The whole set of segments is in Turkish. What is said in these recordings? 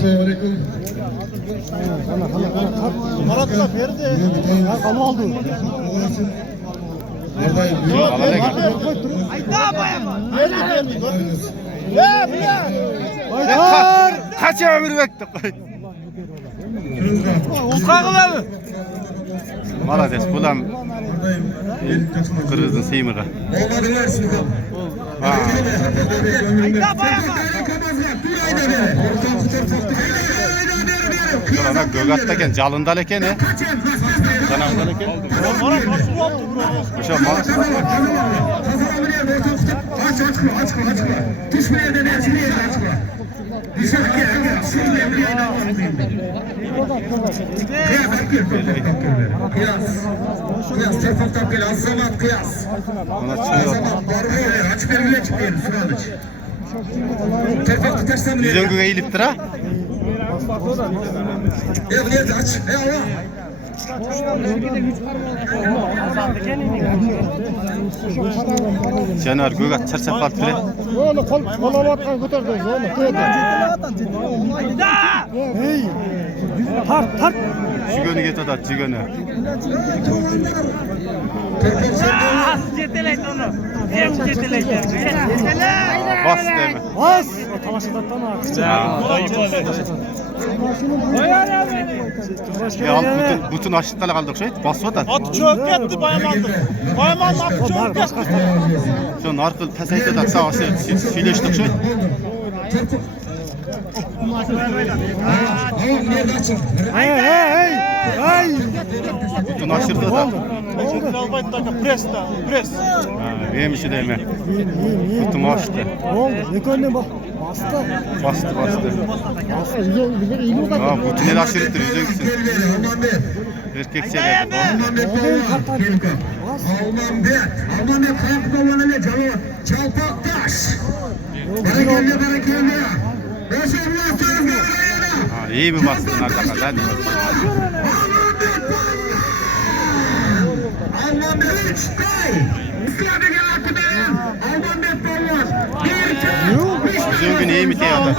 Selamünaleyküm. Maratla verdi. Ya kalı aldı. Buradayım. Kaç ömür bekle. Uskakılar. Malades bulam. Kırızdın seymirga. Olmadılar şimdi. Şurada gögattayken jalındaleken ne? Janardaleken. Şu mal. Kıyas, telefon gel, Azamat kıyas. Azamat, barbuya, aç bir bile çıkıyor, Sıralıç. Telefon tutarsan bile. Yüzüngü eğiliptir ha? Evet, aç, eyvallah. Caner gögat çarçap kaldı bile. Oğlum kol atkan götürdü oğlum. Hey. Tart. Jigönü get adat jigönü. Yeteleydi onu. Hem yeteleydi. Bas deme. Bas. Talaşadattan artık. Ya bütün aşıklarla kaldık şey. Bas adat. At çöp etti bayamandı. Bayamandı at çöp etti. Şu narkıl pesayt adat sağa söyleştik şey. Hey. Bütün aşırdı da. Pres. Neymiş deme. Bütün açtı. Oldu. Ne koydun bak. Bastı. Bastı. Ha bütün el aşırıdır yüzüngüsün. Erkek şeyler. Alman bet kayak dolanı cevap. Çalpak taş. Berekelle. Beşerler tarafına. Ha iyi mi bastın arkadaşlar? Hadi. Alman bet 3 tay. İslam'da gel hakkı benim. Alman bet dolmaz. Yüzüngün iyi mi tey adat?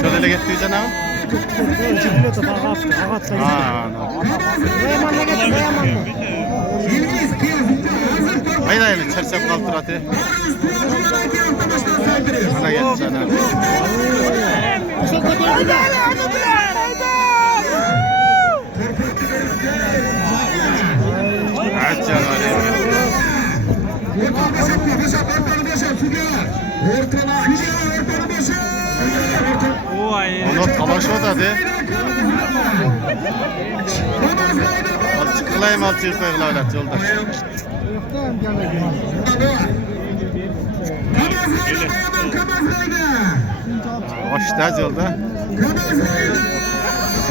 Şöyle getireceğim ama. Haydi haydi çarşaf kaldır hadi. Bana gel sana. Aç canım. Onu talaş o da de. Çıkılayım altı koyuyorlar yoldaş. Hoş da yolda.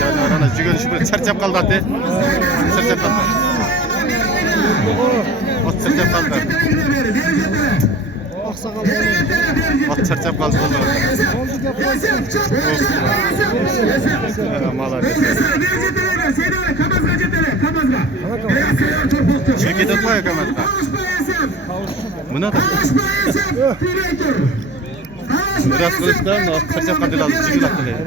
Yani arana cigönü şu böyle çarçap kaldı hadi. Çarçap kaldı. O çarçap kaldı. O çarçap kaldı. Şirket etmeye kamerada. Bu ne da? Biraz kılıçlar mı? Çarçap kaldı lazım. Çekil hakkı değil.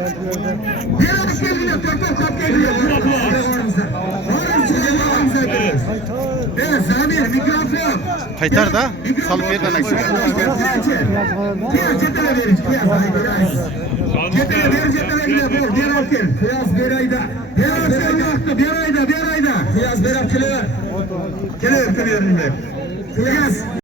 Kaytar da salıp yerden aksın. Bir ayda.